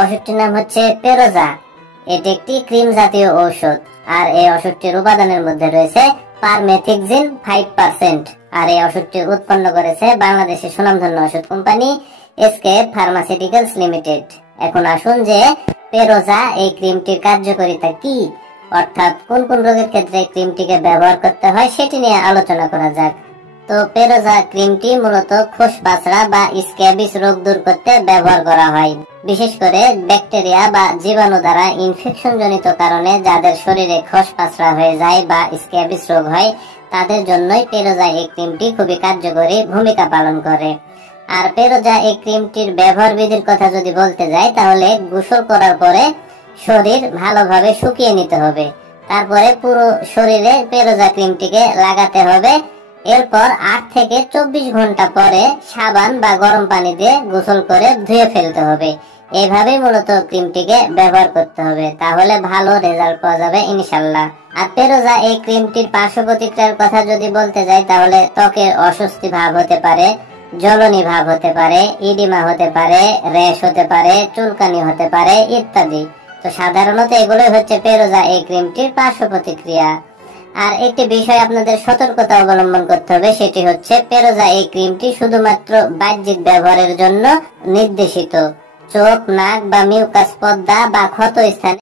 ওষুধটির নাম হচ্ছে পেরোজা। এটি একটি ক্রিম জাতীয় ঔষধ, আর এই ওষুধটির উপাদানের মধ্যে রয়েছে পারমেথিক্সিন 5%। আর এই ওষুধটি উৎপন্ন করেছে বাংলাদেশের সুনামধন্য ওষুধ কোম্পানি এসকেএফ ফার্মাসিউটিক্যালস লিমিটেড। এখন আসুন যে পেরোজা এই ক্রিমটির কার্যকারিতা কি, অর্থাৎ কোন কোন রোগের ক্ষেত্রে এই ক্রিমটিকে ব্যবহার করতে হয় সেটি নিয়ে আলোচনা করা যাক। তো পেরোজা ক্রিমটি মূলত খোসপাঁচড়া বা স্ক্যাবিস রোগ দূর করতে ব্যবহার করা হয়। বিশেষ করে ব্যাকটেরিয়া বা জীবাণু দ্বারা ইনফেকশন জনিত কারণে যাদের শরীরে খোসপাঁচড়া হয়ে যায় বা স্ক্যাবিস রোগ হয়, তাদের জন্যই পেরোজা এই ক্রিমটি খুবই কার্যকরী ভূমিকা পালন করে। আর পেরোজা এই ক্রিমটির ব্যবহার বিধির কথা যদি বলতে যাই, তাহলে গোসল করার পরে শরীর ভালোভাবে শুকিয়ে নিতে হবে। তারপরে পুরো শরীরে পেরোজা ক্রিমটিকে লাগাতে হবে। এরপর 8 থেকে 24 ঘন্টা পরে সাবান বা গরম পানি দিয়ে গোসল করে ধুয়ে ফেলতে হবে। এইভাবে মূলত ক্রিমটিকে ব্যবহার করতে হবে, তাহলে ভালো রেজাল্ট পাওয়া যাবে ইনশাল্লাহ। আর পেরোজা এই ক্রিমটির পার্শ্ব প্রতিক্রিয়ার কথা যদি বলতে যাই, তাহলে ত্বকের অস্বস্তি ভাব হতে পারে, জ্বলনি ভাব হতে পারে, ইডিমা হতে পারে, র্যাশ হতে পারে, চুলকানি হতে পারে ইত্যাদি। তো সাধারণত এগুলোই হচ্ছে পেরোজা এই ক্রিমটির পার্শ্ব প্রতিক্রিয়া। আর একটি বিষয় আপনাদের সতর্কতা অবলম্বন করতে হবে, সেটি হচ্ছে পেরোজা এই ক্রিমটি শুধুমাত্র বাহ্যিক ব্যবহারের জন্য নির্দেশিত। চোখ, নাক বা মিউকাস পর্দা বা ক্ষত স্থানে